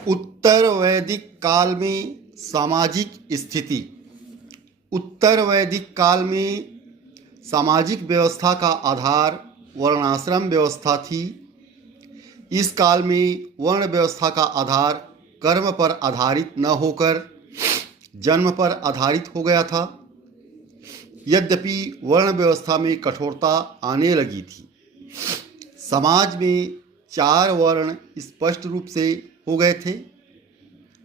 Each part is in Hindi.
उत्तर वैदिक काल में सामाजिक स्थिति। उत्तर वैदिक काल में सामाजिक व्यवस्था का आधार वर्णाश्रम व्यवस्था थी। इस काल में वर्ण व्यवस्था का आधार कर्म पर आधारित न होकर जन्म पर आधारित हो गया था। यद्यपि वर्ण व्यवस्था में कठोरता आने लगी थी, समाज में 4 वर्ण स्पष्ट रूप से हो गए थे: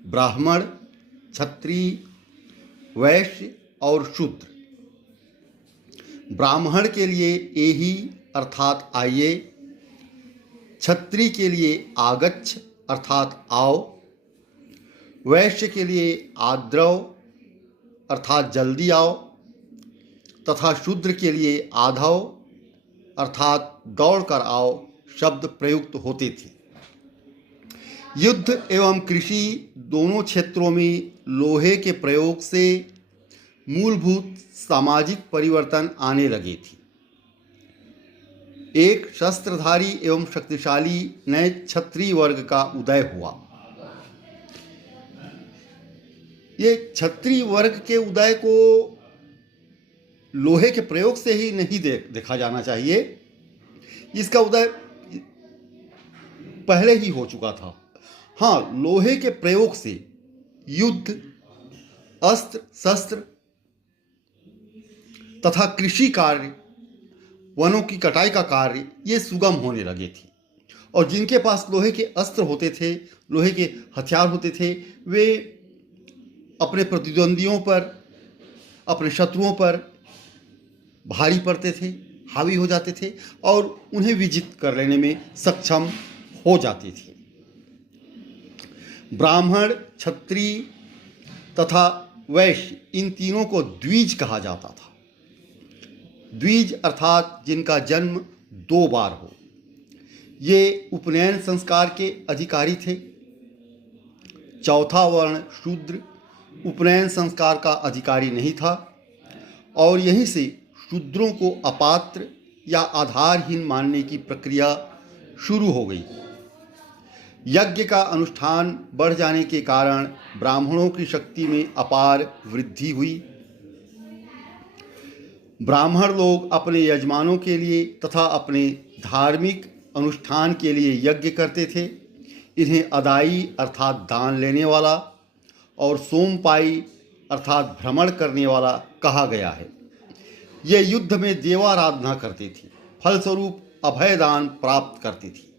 ब्राह्मण, क्षत्रिय, वैश्य और शूद्र। ब्राह्मण के लिए एहि अर्थात आइए, क्षत्रिय के लिए आगच्छ अर्थात आओ, वैश्य के लिए आद्रव अर्थात जल्दी आओ तथा शूद्र के लिए आधव अर्थात दौड़ कर आओ शब्द प्रयुक्त होते थे। युद्ध एवं कृषि दोनों क्षेत्रों में लोहे के प्रयोग से मूलभूत सामाजिक परिवर्तन आने लगे थे। एक शस्त्रधारी एवं शक्तिशाली नए क्षत्रिय वर्ग का उदय हुआ। ये क्षत्रिय वर्ग के उदय को लोहे के प्रयोग से ही नहीं देखा जाना चाहिए। इसका उदय पहले ही हो चुका था। हाँ, लोहे के प्रयोग से युद्ध, अस्त्र शस्त्र तथा कृषि कार्य, वनों की कटाई का कार्य ये सुगम होने लगे थे। और जिनके पास लोहे के अस्त्र होते थे, लोहे के हथियार होते थे, वे अपने प्रतिद्वंदियों पर, अपने शत्रुओं पर भारी पड़ते थे, हावी हो जाते थे और उन्हें विजित कर लेने में सक्षम हो जाते थे। ब्राह्मण, क्षत्रिय तथा वैश्य, इन तीनों को द्विज कहा जाता था। द्विज अर्थात जिनका जन्म 2 बार हो। ये उपनयन संस्कार के अधिकारी थे। चौथा वर्ण शूद्र उपनयन संस्कार का अधिकारी नहीं था और यहीं से शूद्रों को अपात्र या आधारहीन मानने की प्रक्रिया शुरू हो गई। यज्ञ का अनुष्ठान बढ़ जाने के कारण ब्राह्मणों की शक्ति में अपार वृद्धि हुई। ब्राह्मण लोग अपने यजमानों के लिए तथा अपने धार्मिक अनुष्ठान के लिए यज्ञ करते थे। इन्हें अदाई अर्थात दान लेने वाला और सोमपाई अर्थात भ्रमण करने वाला कहा गया है। ये युद्ध में देवाराधना करती थी, फलस्वरूप अभयदान प्राप्त करती थी।